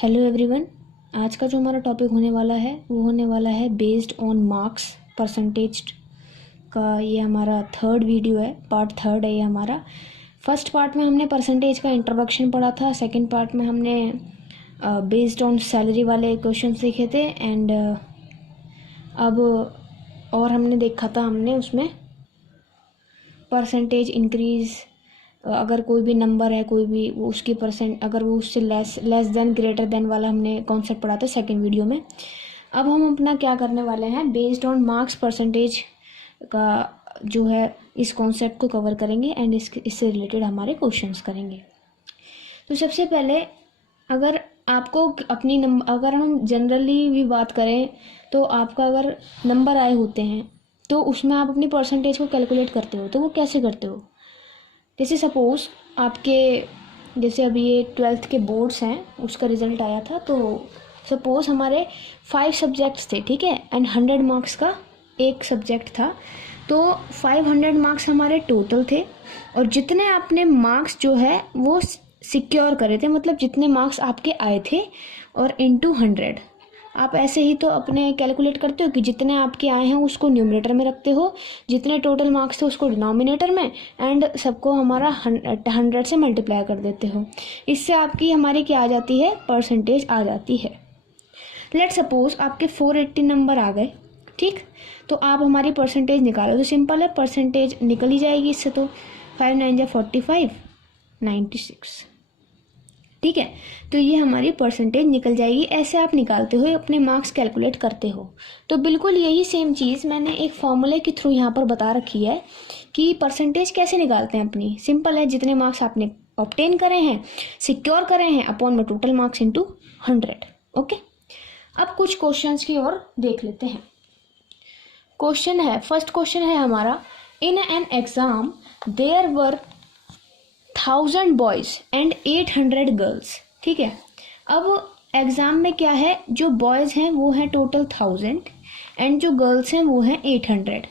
Hello everyone. आज का जो हमारा टॉपिक होने वाला है वो होने वाला है बेस्ड ऑन मार्क्स परसेंटेज का। ये हमारा थर्ड वीडियो है, पार्ट थर्ड है ये हमारा। फर्स्ट पार्ट में हमने परसेंटेज का इंट्रोडक्शन पढ़ा था, सेकंड पार्ट में हमने बेस्ड ऑन सैलरी वाले क्वेश्चन सीखे थे एंड अब और हमने देखा था हमने उसमें परसेंटेज इंक्रीज़, अगर कोई भी नंबर है कोई भी वो उसकी परसेंट अगर वो उससे लेस देन ग्रेटर देन वाला हमने कॉन्सेप्ट पढ़ा था सेकंड वीडियो में। अब हम अपना क्या करने वाले हैं, बेस्ड ऑन मार्क्स परसेंटेज का जो है इस कॉन्सेप्ट को कवर करेंगे एंड इससे रिलेटेड हमारे क्वेश्चंस करेंगे। तो सबसे पहले अगर आपको अपनी अगर हम जनरली भी बात करें तो आपका अगर नंबर आए होते हैं तो उसमें आप अपनी परसेंटेज को कैलकुलेट करते हो, तो वो कैसे करते हो? जैसे सपोज़ आपके जैसे अभी ये 12th के बोर्ड्स हैं उसका रिज़ल्ट आया था, तो सपोज़ हमारे 5 सब्जेक्ट्स थे, ठीक है, एंड 100 मार्क्स का एक सब्जेक्ट था, तो 500 मार्क्स हमारे टोटल थे और जितने आपने मार्क्स जो है वो सिक्योर करे थे, मतलब जितने मार्क्स आपके आए थे और इनटू 100 आप ऐसे ही तो अपने कैलकुलेट करते हो कि जितने आपके आए हैं उसको न्यूमरेटर में रखते हो, जितने टोटल मार्क्स थे उसको डिनोमिनेटर में, एंड सबको हमारा 100 से मल्टीप्लाई कर देते हो। इससे आपकी हमारी क्या आ जाती है, परसेंटेज आ जाती है। लेट सपोज आपके 480 नंबर आ गए, ठीक, तो आप हमारी परसेंटेज निकालो। तो सिंपल है, परसेंटेज निकल ही जाएगी इससे। तो 5 9 जा 45, 96, ठीक है। तो ये हमारी परसेंटेज निकल जाएगी। ऐसे आप निकालते हो, अपने मार्क्स कैलकुलेट करते हो। तो बिल्कुल यही सेम चीज़ मैंने एक फॉर्मूले के थ्रू यहाँ पर बता रखी है कि परसेंटेज कैसे निकालते हैं अपनी। सिंपल है, जितने मार्क्स आपने ऑब्टेन करे हैं, सिक्योर करे हैं, अपॉन में टोटल मार्क्स इनटू 100। ओके, अब कुछ क्वेश्चंस की ओर देख लेते हैं। क्वेश्चन है, फर्स्ट क्वेश्चन है हमारा, in an exam there were 1000 boys and 800 girls. ठीक है, अब एग्ज़ाम में क्या है, जो बॉयज़ हैं वो हैं टोटल 1000 एंड जो गर्ल्स हैं वो हैं 800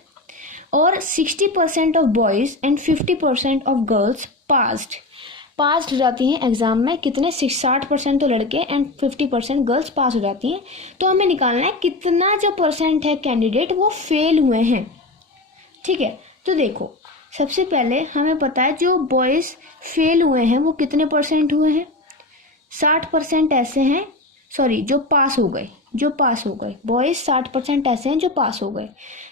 और 60% of boys and 50% of girls passed हो जाती हैं एग्ज़ाम में। कितने, 60% तो लड़के एंड 50% गर्ल्स पास हो जाती हैं। तो हमें निकालना है कितना जो परसेंट है कैंडिडेट वो फेल हुए हैं। ठीक है, तो देखो सबसे पहले हमें पता है जो बॉयज़ फेल हुए हैं वो कितने परसेंट हुए हैं, 60% ऐसे हैं, सॉरी जो पास हो गए बॉयज़ 60% ऐसे हैं जो पास हो गए।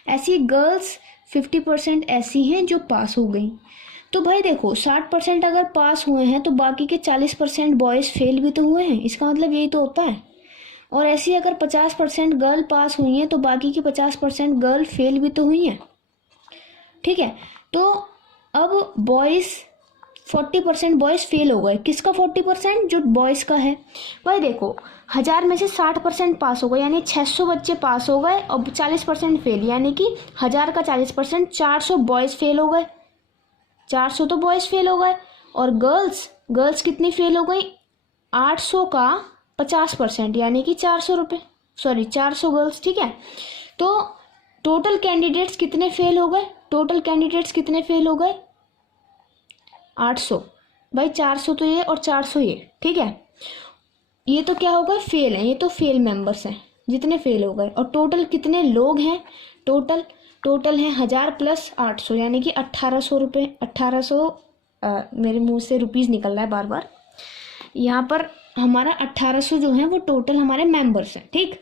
ऐसी गर्ल्स 50% ऐसी हैं जो पास हो गई। तो भाई देखो 60% अगर पास हुए हैं तो बाकी के 40% बॉयज़ फेल भी तो हुए हैं, इसका मतलब यही तो होता है। और ऐसी अगर 50% गर्ल पास हुई हैं तो बाकी की 50% गर्ल फेल भी तो हुई हैं। ठीक है, तो अब बॉयज़ 40% बॉयज़ फेल हो गए। किसका 40%, जो बॉयज़ का है। भाई देखो 1000 में से 60% पास हो गए, यानी 600 बच्चे पास हो गए और 40% फेल, यानी कि 1000 का 40%, 400 बॉयज़ फेल हो गए। 400 तो बॉयज़ फेल हो गए। और गर्ल्स कितनी फेल हो गई, 800 का 50%, यानी कि 400 गर्ल्स। ठीक है, तो टोटल कैंडिडेट्स कितने फेल हो गए, 800। भाई 400 तो ये और 400 ये, ठीक है, ये तो क्या हो गए, फेल हैं, ये तो फेल मेंबर्स हैं जितने फेल हो गए। और टोटल कितने लोग हैं, टोटल हैं 1000 प्लस 800, यानी कि 1800 रुपये। 1800 मेरे मुंह से रुपीज़ निकल रहा है बार बार। यहाँ पर हमारा 1800 जो है वो टोटल हमारे मेंबर्स हैं। ठीक,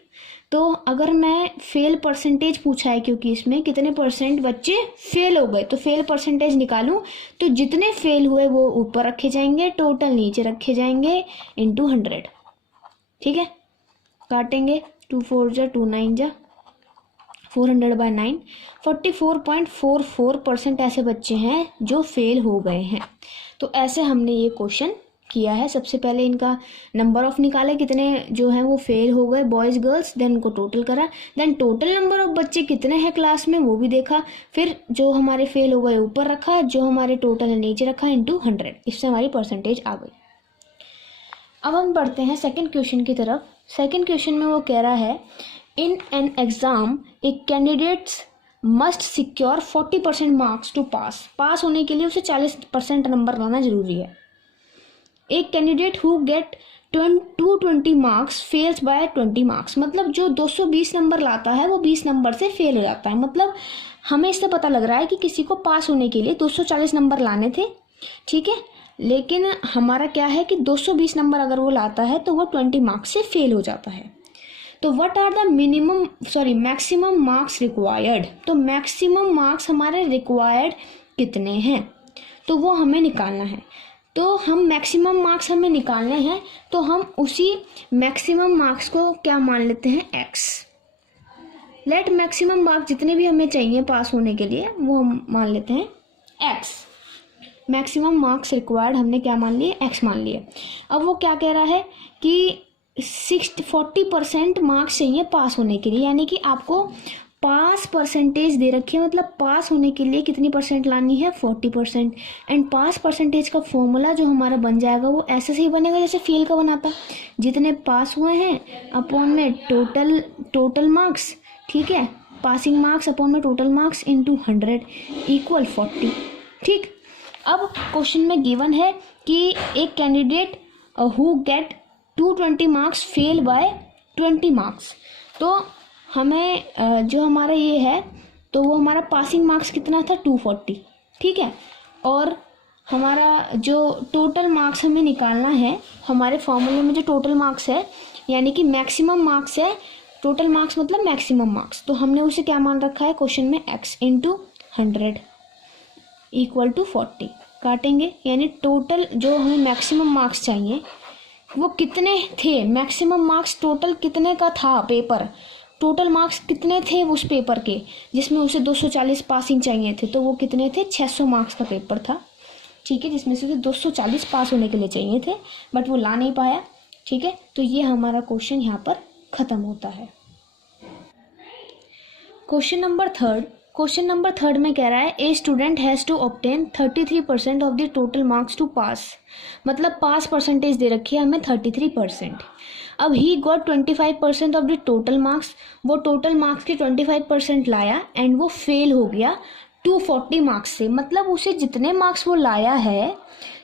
तो अगर मैं फेल परसेंटेज पूछा है, क्योंकि इसमें कितने परसेंट बच्चे फेल हो गए, तो फेल परसेंटेज निकालूं तो जितने फेल हुए वो ऊपर रखे जाएंगे, टोटल नीचे रखे जाएंगे इनटू 100। ठीक है, काटेंगे, 2 4 जा 2 9 जा 400/9, 44.44% ऐसे बच्चे हैं जो फेल हो गए हैं। तो ऐसे हमने ये क्वेश्चन किया है। सबसे पहले इनका नंबर ऑफ निकाला, कितने जो हैं वो फेल हो गए बॉयज़ गर्ल्स, देन उनको टोटल करा, देन टोटल नंबर ऑफ बच्चे कितने हैं क्लास में वो भी देखा, फिर जो हमारे फेल हो गए ऊपर रखा, जो हमारे टोटल है नीचे रखा, इनटू 100। इससे हमारी परसेंटेज आ गई। अब हम बढ़ते हैं सेकंड क्वेश्चन की तरफ। सेकंड क्वेश्चन में वो कह रहा है, in an exam a candidates must secure 40% marks to pass होने के लिए उसे 40% नंबर लाना जरूरी है। एक candidate who get 220 marks fails by 20 marks, मतलब जो 220 नंबर लाता है वो 20 नंबर से फेल हो जाता है। मतलब हमें इससे पता लग रहा है कि किसी को पास होने के लिए 240 नंबर लाने थे, ठीक है, लेकिन हमारा क्या है कि 220 नंबर अगर वो लाता है तो वो 20 मार्क्स से फेल हो जाता है। तो what are the maximum marks required, तो मैक्सिमम मार्क्स हमारे रिक्वायर्ड कितने हैं, तो वो हमें निकालना है। तो हम मैक्सिमम मार्क्स हमें निकालने हैं, तो हम उसी मैक्सिमम मार्क्स को क्या मान लेते हैं, x। लेट मैक्सिमम मार्क्स जितने भी हमें चाहिए पास होने के लिए वो हम मान लेते हैं x। मैक्सिमम मार्क्स रिक्वायर्ड हमने क्या मान लिए, x मान लिए। अब वो क्या कह रहा है कि 40% मार्क्स चाहिए पास होने के लिए, यानी कि आपको पास परसेंटेज दे रखी है, मतलब पास होने के लिए कितनी परसेंट लानी है, 40%। एंड पास परसेंटेज का फॉर्मूला जो हमारा बन जाएगा वो ऐसे से ही बनेगा जैसे फेल का बनाता, जितने पास हुए हैं अपॉन में टोटल मार्क्स, ठीक है, पासिंग मार्क्स अपॉन में टोटल मार्क्स इनटू 100 इक्वल 40। ठीक, अब क्वेश्चन में गिवन है कि एक candidate who get 220 marks fail by 20 marks, तो हमें जो हमारा ये है तो वो हमारा पासिंग मार्क्स कितना था 240, ठीक है, और हमारा जो टोटल मार्क्स हमें निकालना है, हमारे फॉर्मूले में जो टोटल मार्क्स है यानी कि मैक्सिमम मार्क्स है, टोटल मार्क्स मतलब मैक्सिमम मार्क्स, तो हमने उसे क्या मान रखा है क्वेश्चन में x इंटू 100 इक्वल टू 40 काटेंगे, यानी टोटल जो हमें मैक्सिमम मार्क्स चाहिए वो कितने थे, मैक्सिमम मार्क्स टोटल कितने का था पेपर, टोटल मार्क्स कितने थे उस पेपर के जिसमें उसे 240 पासिंग चाहिए थे, तो वो कितने थे, 600 मार्क्स का पेपर था, ठीक है, जिसमें से उसे 240 पास होने के लिए चाहिए थे बट वो ला नहीं पाया, ठीक है। तो ये हमारा क्वेश्चन यहाँ पर खत्म होता है। क्वेश्चन नंबर थर्ड में कह रहा है a student has to obtain 33% of the total marks to pass, मतलब पास परसेंटेज दे रखी है हमें 33%। अब he got 25% of the total marks, वो टोटल मार्क्स के 25% लाया एंड वो फेल हो गया 240 मार्क्स से, मतलब उसे जितने मार्क्स वो लाया है,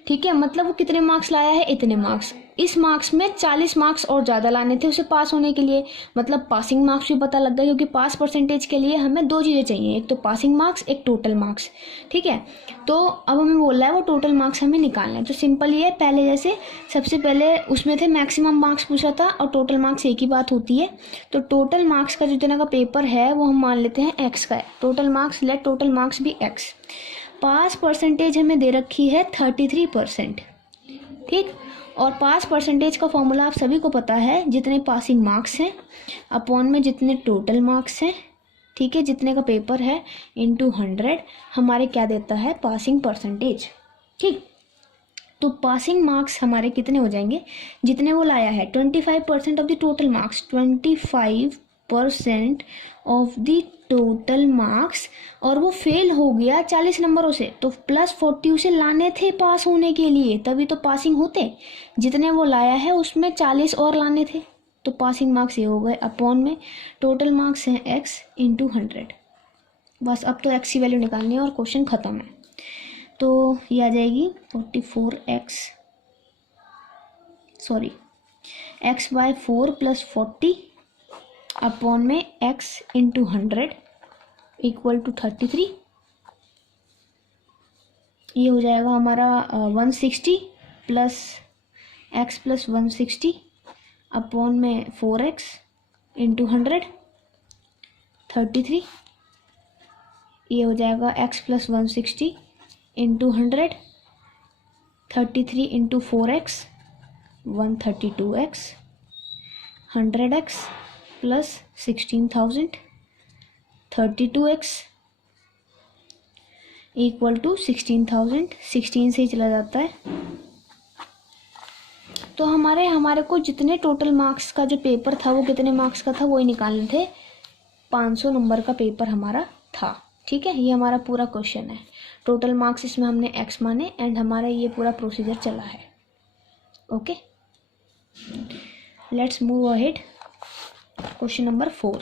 ठीक है, मतलब वो कितने मार्क्स लाया है, इतने मार्क्स, इस मार्क्स में 40 मार्क्स और ज़्यादा लाने थे उसे पास होने के लिए, मतलब पासिंग मार्क्स भी पता लग गया, क्योंकि पास परसेंटेज के लिए हमें दो चीज़ें चाहिए, एक तो पासिंग मार्क्स, एक टोटल मार्क्स, ठीक है। तो अब हमें बोल रहा है वो टोटल मार्क्स हमें निकालना है, तो सिंपल ये है, पहले जैसे सबसे पहले उसमें थे मैक्सिमम मार्क्स पूछा था और टोटल मार्क्स एक ही बात होती है, तो टोटल मार्क्स का जितना का पेपर है वो हम मान लेते हैं एक्स का है, total marks let total marks भी एक्स, पास परसेंटेज हमें दे रखी है 33%, ठीक, और पास परसेंटेज का फॉर्मूला आप सभी को पता है, जितने पासिंग मार्क्स हैं अपॉन में जितने टोटल मार्क्स हैं, ठीक है, जितने का पेपर है इनटू 100 हमारे क्या देता है, पासिंग परसेंटेज, ठीक। तो पासिंग मार्क्स हमारे कितने हो जाएंगे, जितने वो लाया है 25% of the total marks, 25% of the total marks, और वो फेल हो गया 40 नंबरों से, तो प्लस 40 उसे लाने थे पास होने के लिए, तभी तो पासिंग होते, जितने वो लाया है उसमें 40 और लाने थे, तो पासिंग मार्क्स ये हो गए, अपॉन में टोटल मार्क्स हैं x इंटू 100, बस अब तो x की वैल्यू निकालनी है और क्वेश्चन ख़त्म है। तो ये आ जाएगी 4x/4 प्लस 40 अपॉन में x इंटू 100 इक्वल टू 33, ये हो जाएगा हमारा 160 प्लस x प्लस 160 अपॉन में 4x इंटू 100 33, ये हो जाएगा x plus 160 into 100 33 into 4x 132x 100x plus 16,000 32x equal to 16,000, 16 से ही चला जाता है। तो हमारे को जितने टोटल मार्क्स का जो पेपर था वो कितने मार्क्स का था वो ही निकालने थे, 500 नंबर का पेपर हमारा था, ठीक है। ये हमारा पूरा क्वेश्चन है, टोटल मार्क्स इसमें हमने x माने एंड हमारा ये पूरा प्रोसीजर चला है, okay. Let's move ahead, question number 4।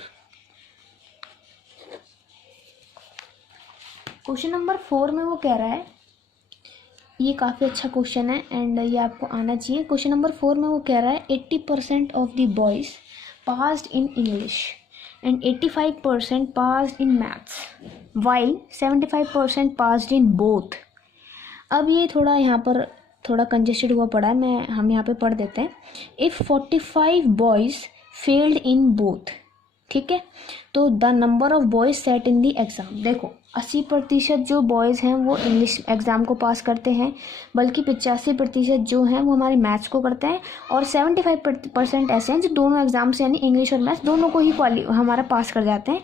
Question number 4 में वो कह रहा है ये काफ़ी अच्छा क्वेश्चन है एंड ये आपको आना चाहिए। क्वेश्चन नंबर 4 में वो कह रहा है 80% of the boys passed in English and 85% passed in maths while 75% passed in both. अब ये थोड़ा यहाँ पर थोड़ा कंजेस्टेड हुआ पड़ा है, हम यहाँ पे पढ़ देते हैं। If 45 boys failed in both, ठीक है, तो the number of boys set in the exam. देखो 80% जो बॉयज़ हैं वो इंग्लिश एग्ज़ाम को पास करते हैं, बल्कि 85% जो हैं वो हमारे मैथ्स को करते हैं, और 75% ऐसे हैं जो दोनों एग्ज़ाम से यानी इंग्लिश और मैथ्स दोनों को ही हमारा पास कर जाते हैं।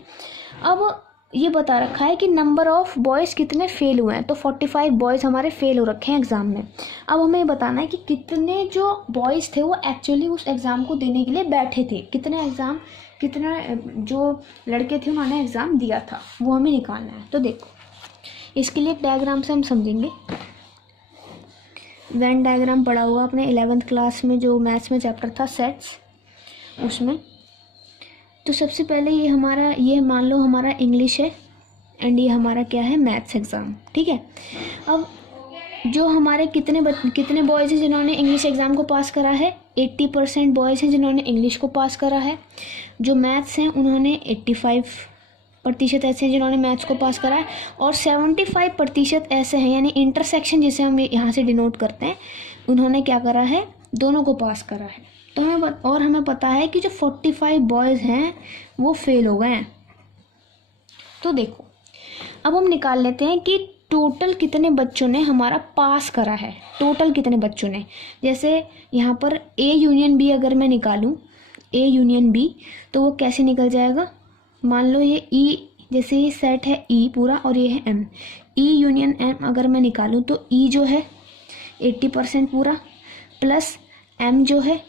अब ये बता रखा है कि नंबर ऑफ़ बॉयज़ कितने फेल हुए हैं, तो 45 बॉयज़ हमारे फेल हो रखे हैं एग्ज़ाम में। अब हमें ये बताना है कि कितने जो बॉयज़ थे वो एक्चुअली उस एग्ज़ाम को देने के लिए बैठे थे, कितने जो लड़के थे उन्होंने एग्ज़ाम दिया था, वो हमें निकालना है। तो देखो इसके लिए एक डायग्राम से हम समझेंगे। वेन डायग्राम पढ़ा हुआ अपने 11th क्लास में, जो मैथ्स में चैप्टर था सेट्स, उसमें। तो सबसे पहले ये मान लो हमारा इंग्लिश है एंड ये हमारा क्या है, मैथ्स एग्ज़ाम, ठीक है। अब जो हमारे कितने बॉयज़ हैं जिन्होंने इंग्लिश एग्ज़ाम को पास करा है, 80% बॉयज़ हैं जिन्होंने इंग्लिश को पास करा है। जो मैथ्स हैं उन्होंने 85% ऐसे हैं जिन्होंने मैथ्स को पास करा है, और 75% ऐसे हैं, यानी इंटरसेक्शन जिसे हम यहाँ से डिनोट करते हैं, उन्होंने क्या करा है, दोनों को पास करा है। तो हमें पता है कि जो 45 बॉयज़ हैं वो फेल हो गए हैं। तो देखो अब हम निकाल लेते हैं कि टोटल कितने बच्चों ने हमारा पास करा है, टोटल कितने बच्चों ने। जैसे यहाँ पर A यूनियन B अगर मैं निकालूँ, A यूनियन B, तो वो कैसे निकल जाएगा। मान लो ये E, जैसे ये सेट है E पूरा और ये है M, E यूनियन M अगर मैं निकालूँ तो E जो है 80% पूरा प्लस M जो है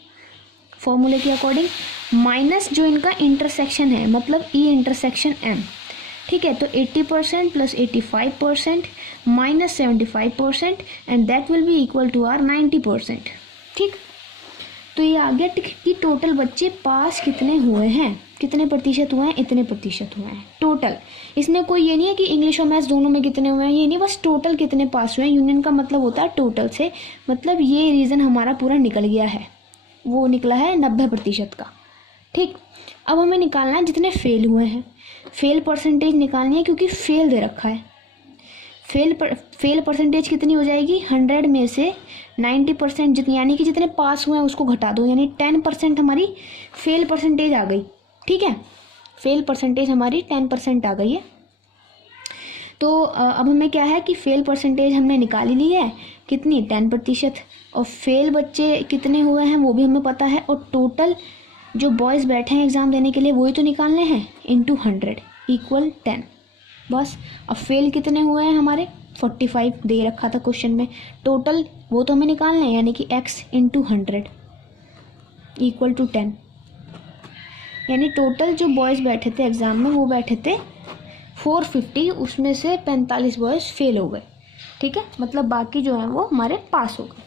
फॉर्मूले के अकॉर्डिंग माइनस जो इनका इंटरसेक्शन है, मतलब E इंटरसेक्शन M, ठीक है। तो 80% plus 85% minus 75% and that will be equal to R 90%, ठीक। तो ये आ गया कि टोटल बच्चे पास कितने हुए हैं, कितने प्रतिशत हुए हैं, इतने प्रतिशत हुए हैं टोटल। इसमें कोई ये नहीं है कि इंग्लिश और मैथ्स दोनों में कितने हुए हैं, ये नहीं, बस टोटल कितने पास हुए हैं। यूनियन का मतलब होता है टोटल से, मतलब ये रीज़न हमारा पूरा निकल गया है, वो निकला है 90% का, ठीक। अब हमें निकालना है जितने फेल हुए हैं, फेल परसेंटेज निकालनी है, क्योंकि फेल दे रखा है। फेल परसेंटेज कितनी हो जाएगी, 100 में से 90% जितनी, यानी कि जितने पास हुए हैं उसको घटा दो, यानी 10% हमारी फेल परसेंटेज आ गई, ठीक है। फेल परसेंटेज हमारी 10% आ गई है। तो अब हमें क्या है कि फेल परसेंटेज हमने निकाल ही ली है, कितनी, 10%, और फेल बच्चे कितने हुए हैं वो भी हमें पता है, और टोटल जो बॉयज़ बैठे हैं एग्ज़ाम देने के लिए वही तो निकालने हैं, इंटू 100 इक्वल 10, बस। अब फेल कितने हुए हैं हमारे, 45 दे रखा था क्वेश्चन में, टोटल वो तो हमें निकालना है, यानी कि x इंटू 100 इक्वल टू 10, यानी टोटल जो बॉयज़ बैठे थे एग्ज़ाम में वो बैठे थे 450, उसमें से 45 बॉयज़ फेल हो गए, ठीक है, मतलब बाकी जो हैं वो हमारे पास हो गए।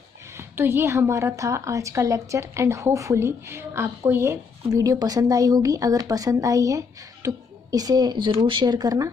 तो ये हमारा था आज का लेक्चर एंड होपफुली आपको ये वीडियो पसंद आई होगी। अगर पसंद आई है तो इसे ज़रूर शेयर करना।